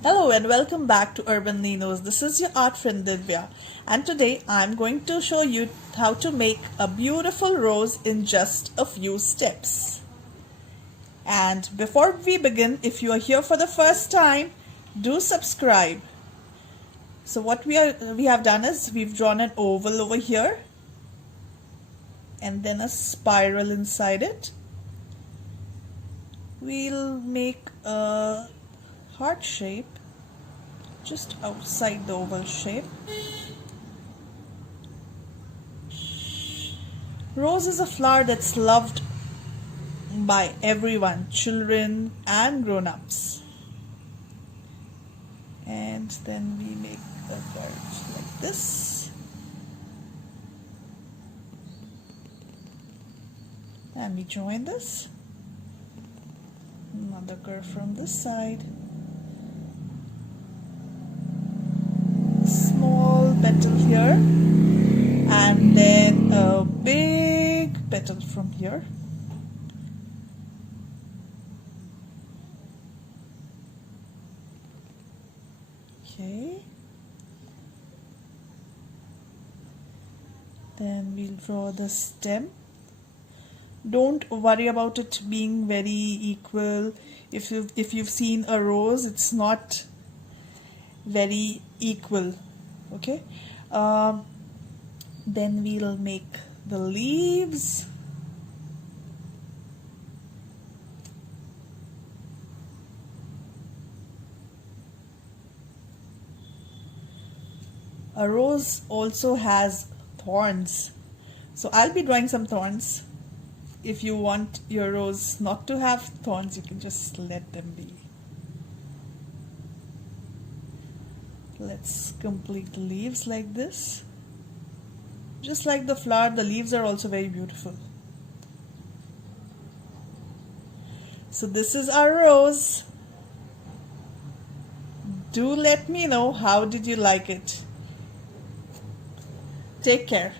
Hello and welcome back to Urban Ninos. This is your art friend Divya, and today I'm going to show you how to make a beautiful rose in just a few steps. And before we begin, if you are here for the first time, do subscribe. So what we have done is we've drawn an oval over here and then a spiral inside it. We'll make a heart shape just outside the oval shape. Rose is a flower that's loved by everyone, children and grown-ups. And then we make the curve like this. And we join this. Another curve from this side. Small petal here. And then a big petal from here. Okay. Then we'll draw the stem. Don't worry about it being very equal. If you've seen a rose, it's not very equal. Okay. Then we'll make the leaves. A rose also has thorns, so I'll be drawing some thorns. If you want your rose not to have thorns, you can just let them be. Let's complete the leaves like this. Just like the flower, the leaves are also very beautiful. So this is our rose. Do let me know how did you like it. Take care.